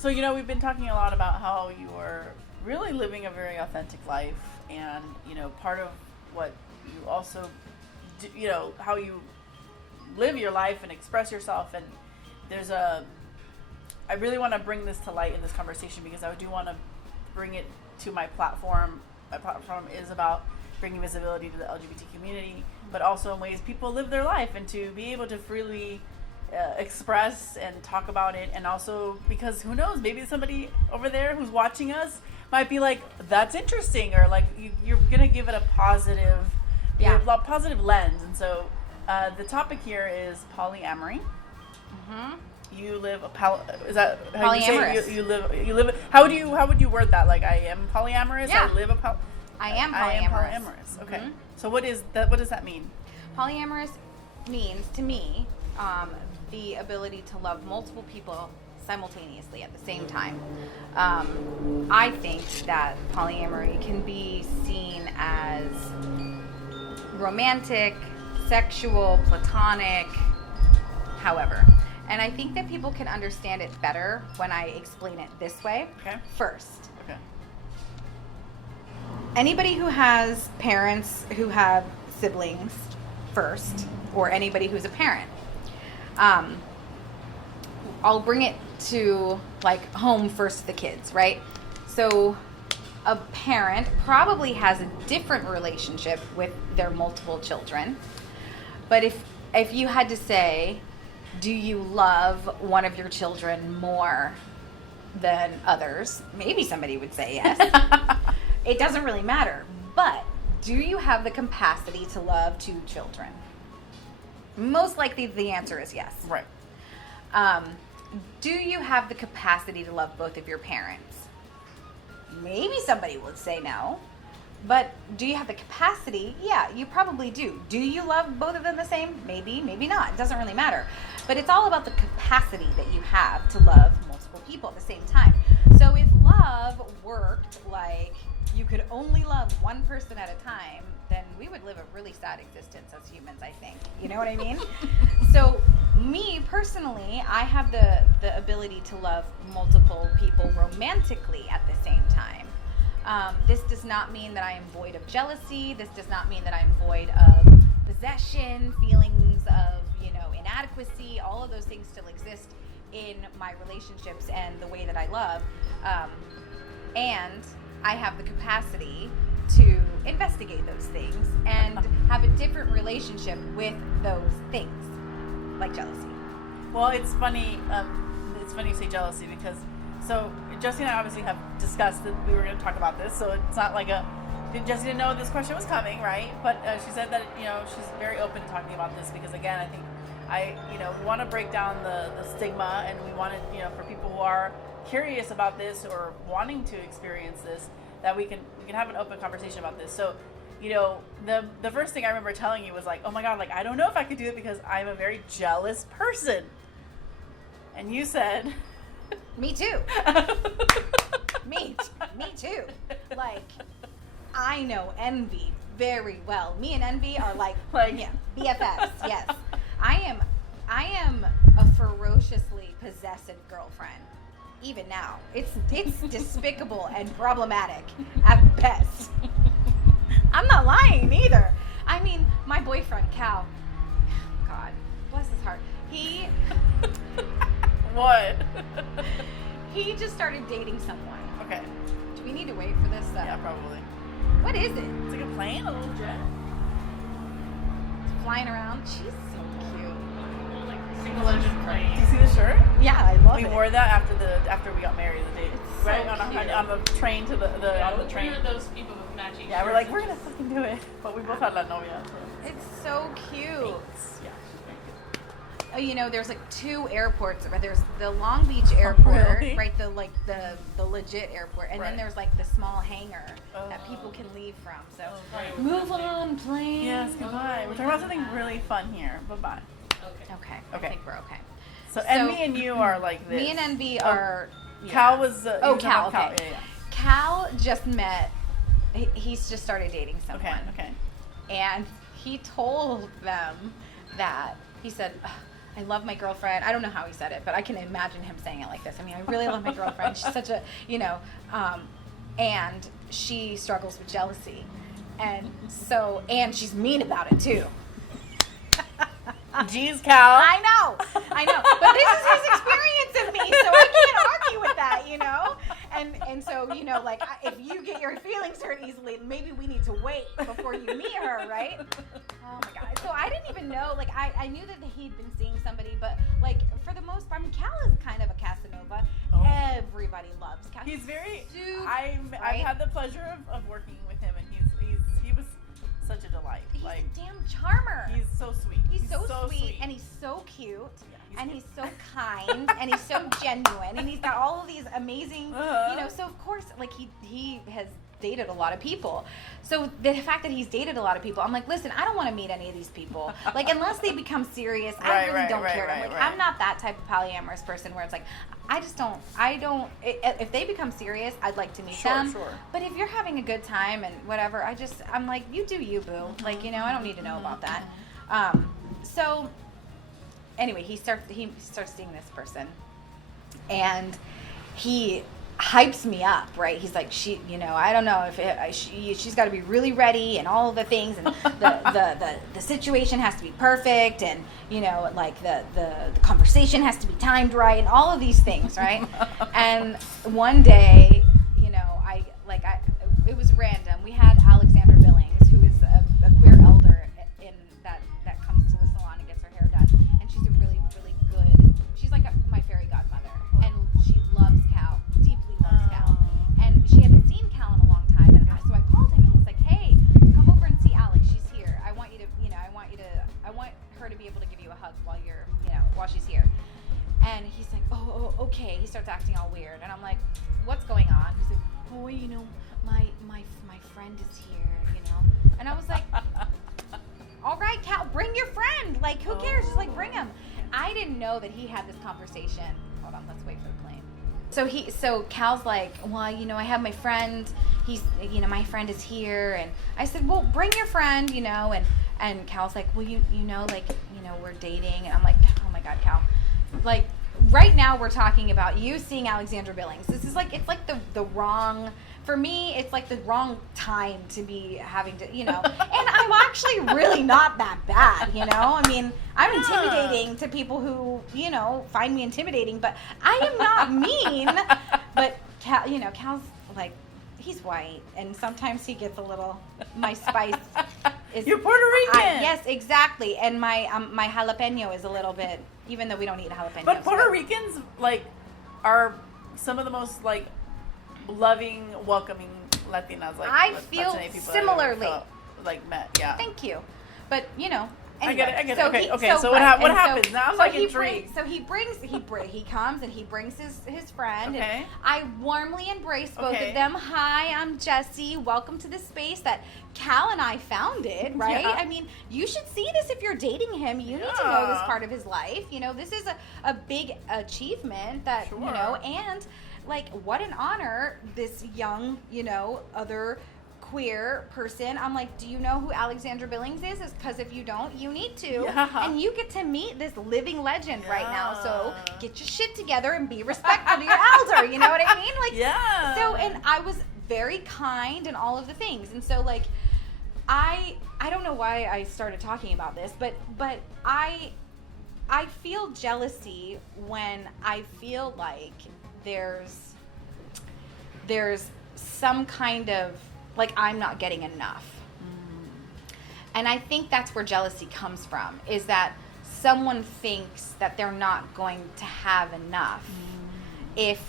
So, we've been talking a lot about how you are really living a very authentic life, and, part of what you also do, how you live your life and express yourself. And I really want to bring this to light in this conversation because I do want to bring it to my platform. My platform is about bringing visibility to the LGBT community, but also in ways people live their life, and to be able to freely express and talk about it. And also because who knows, maybe somebody over there who's watching us might be like, that's interesting, or like you're gonna give it a positive lens. And so the topic here is polyamory. Mm-hmm. You live is that how you say it? You live how would you word that? Like, I am polyamorous. Yeah. I am polyamorous. Okay. Mm-hmm. So what does that mean? Polyamorous means, to me, the ability to love multiple people simultaneously at the same time. I think that polyamory can be seen as romantic, sexual, platonic, however. And I think that people can understand it better when I explain it this way. Okay. First. Okay. Anybody who has parents who have siblings first, or anybody who's a parent, I'll bring it to like home first, the kids, right? So a parent probably has a different relationship with their multiple children. But if you had to say, do you love one of your children more than others? Maybe somebody would say yes. It doesn't really matter. But do you have the capacity to love two children? Most likely the answer is yes. Right. Do you have the capacity to love both of your parents? Maybe somebody would say no. But do you have the capacity? Yeah, you probably do. Do you love both of them the same? Maybe, maybe not. It doesn't really matter. But it's all about the capacity that you have to love multiple people at the same time. So if love worked like you could only love one person at a time, then we would live a really sad existence as humans, I think. You know what I mean? So me personally, I have the ability to love multiple people romantically at the same time. This does not mean that I am void of jealousy. This does not mean that I'm void of possession, feelings of, inadequacy. All of those things still exist in my relationships and the way that I love. And I have the capacity to investigate those things and have a different relationship with those things, like jealousy. Well, it's funny you say jealousy because, so Jessie and I obviously have discussed that we were going to talk about this, so it's not like Jessie didn't know this question was coming, right? But she said that, she's very open to talking about this because, again, I think we want to break down the stigma, and we want to, for people who are curious about this or wanting to experience this, that we can have an open conversation about this. So, the first thing I remember telling you was like, oh my God, like, I don't know if I could do it because I'm a very jealous person. And you said... Me too. Me too. Like, I know envy very well. Me and envy are like yeah, BFFs. Yes, I am a ferociously possessive girlfriend. Even now, it's despicable and problematic at best. I'm not lying either. I mean, my boyfriend Cal. God, bless his heart. He. What? He just started dating someone. Okay. Do we need to wait for this? Yeah, probably. What is it? It's like a plane, a little jet. It's flying around. She's so cute. Like single engine plane. Do you see the shirt? Yeah, I love it. We wore that after we got married the day. It's right so on the train to the on the train. We were those people with matching. Yeah, we're like, we're gonna fucking do it. But we both had La Novia. So. It's so cute. Thanks. Yeah. There's like two airports. There's the Long Beach airport, really? right? The legit airport, and then there's like the small hangar that people can leave from. So move on, plane. Yes, goodbye. We're talking about something really fun here. Bye-bye. Okay. I think we're okay. So Envy and you are like this. Me and Envy are. Yeah. Cal was. Cal. Okay. Yeah. Cal just met. He's just started dating someone. Okay. And he told them that he said, I love my girlfriend. I don't know how he said it, but I can imagine him saying it like this. I mean, I really love my girlfriend. She's such a, and she struggles with jealousy. And she's mean about it too. Jeez, Cal. I know. But this is his experience of me, so I can't argue with that, And so, like, if you get your feelings hurt easily, maybe we need to wait before you meet her, right? Oh, my God. So I didn't even know, like, I knew that he'd been seeing somebody, but, like, for the most part, I mean, Cal is kind of a Casanova. Oh. Everybody loves Cal. He's very, right? I've had the pleasure of working with him, and he was such a delight. He's like, a damn charmer. He's so sweet. He's so sweet, and he's so cute, he's so kind, and he's so genuine, and he's got all of these amazing, so of course, like, he has dated a lot of people. So the fact that he's dated a lot of people, I'm like, listen, I don't want to meet any of these people. Like, unless they become serious, I really don't care. I'm not that type of polyamorous person where it's like, if they become serious, I'd like to meet them. Sure. But if you're having a good time and whatever, I'm like, you do you, boo. Like, I don't need to know about that. So anyway, he starts seeing this person, and he hypes me up, right? He's like, I don't know if she's got to be really ready and all of the things, and the situation has to be perfect, and like the conversation has to be timed right, and all of these things, right? And one day, it was random. We had Alexandra Billings, who is a queer elder in that comes to the salon and gets her hair done, and she's a really, really good. She's like my fairy godmother, and she loves Cal, deeply loves Cal, and she hadn't seen Cal in a long time, and so I called him and was like, hey, come over and see Alex. She's here. I want her to be able to give you a hug while she's here. And he's like, oh, okay. He starts acting all weird, and I'm like, what's going on? He's like, oh, my friend is here, And I was like, all right, Cal, bring your friend. Like, who cares? Just like bring him. I didn't know that he had this conversation. Hold on, let's wait for the plane. So Cal's like, well, I have my friend. He's, my friend is here, and I said, well, bring your friend, and Cal's like, well, we're dating, and I'm like, oh my God, Cal, like, right now we're talking about you seeing Alexandra Billings. This is like, it's like the wrong, for me, it's like the wrong time to be having to, and I'm actually really not that bad, I mean, I'm intimidating to people who, find me intimidating, but I am not mean. But Cal, Cal's like, he's white, and sometimes he gets a little, my spice is... You're Puerto Rican! Yes, exactly, and my jalapeno is a little bit, even though we don't eat jalapenos. But Puerto Ricans, like, are some of the most, like, loving, welcoming Latinas. Like, I feel similarly. Met, yeah. Thank you. But, anyway. I get it. Okay. So what happens? Now I'm like intrigued. He comes and he brings his friend. Okay. And I warmly embrace both of them. Hi, I'm Jessie. Welcome to the space that Cal and I founded, right? Yeah. I mean, you should see this if you're dating him. You need to know this part of his life. This is a big achievement that, and like, what an honor, this young, other queer person. I'm like, do you know who Alexandra Billings is? It's because if you don't, you need to. Yeah. And you get to meet this living legend right now. So get your shit together and be respectful to your elder. You know what I mean? Like, yeah. So, and I was very kind and all of the things. And so, like, I don't know why I started talking about this, but I feel jealousy when I feel like there's some kind of, like, I'm not getting enough. And I think that's where jealousy comes from, is that someone thinks that they're not going to have enough. If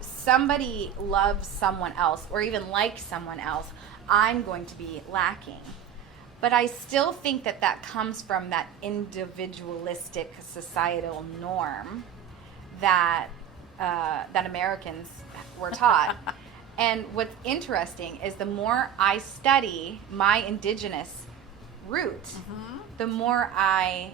somebody loves someone else or even likes someone else, I'm going to be lacking. But I still think that comes from that individualistic societal norm that Americans were taught. And what's interesting is the more I study my indigenous roots, the more I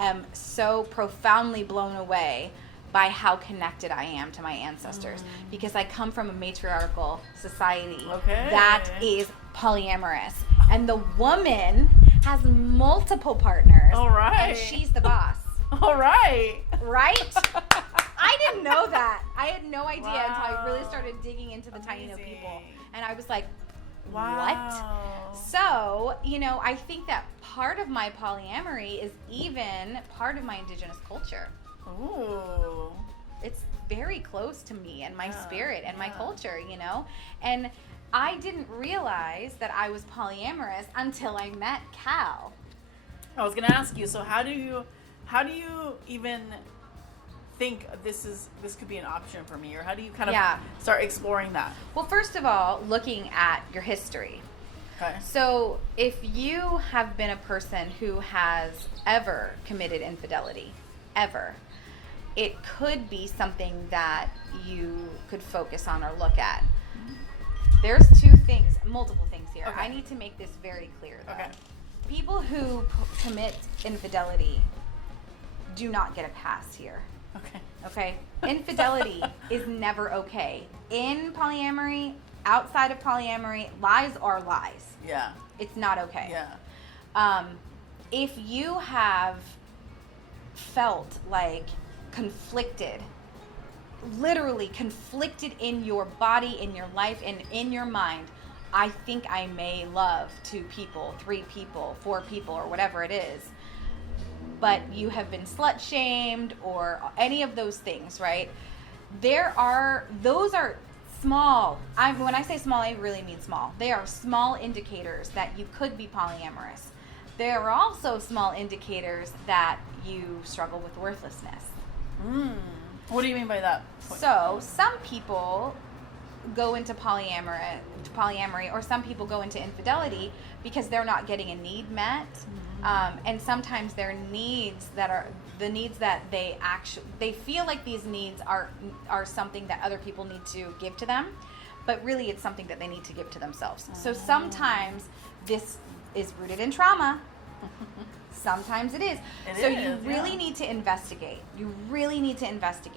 am so profoundly blown away by how connected I am to my ancestors. Because I come from a matriarchal society that is polyamorous. And the woman has multiple partners. All right. And she's the boss. All right. Right? I didn't know that. I had no idea Wow. until I really started digging into the tiny no people. And I was like, Wow. what? So, I think that part of my polyamory is even part of my indigenous culture. Ooh. It's very close to me and my spirit and my yeah. culture, And I didn't realize that I was polyamorous until I met Cal. I was gonna ask you. So how do you even think this could be an option for me, or how do you kind of start exploring that? Well, first of all, looking at your history. Okay. So if you have been a person who has ever committed infidelity, ever, it could be something that you could focus on or look at. There's multiple things here. Okay. I need to make this very clear, though. Okay. People who commit infidelity do not get a pass here. Okay? Infidelity is never okay. In polyamory, outside of polyamory, lies are lies. Yeah. It's not okay. Yeah. If you have felt like conflicted, literally conflicted in your body, in your life, and in your mind, I think I may love 2 people, 3 people, 4 people, or whatever it is, but you have been slut shamed or any of those things, right? Those are small. When I say small, I really mean small. They are small indicators that you could be polyamorous. There are also small indicators that you struggle with worthlessness. What do you mean by that? So some people go into polyamory, or some people go into infidelity because they're not getting a need met, and sometimes their needs that are the needs that they feel like these needs are something that other people need to give to them, but really it's something that they need to give to themselves. So sometimes this is rooted in trauma. Sometimes it is. You really need to investigate. You really need to investigate.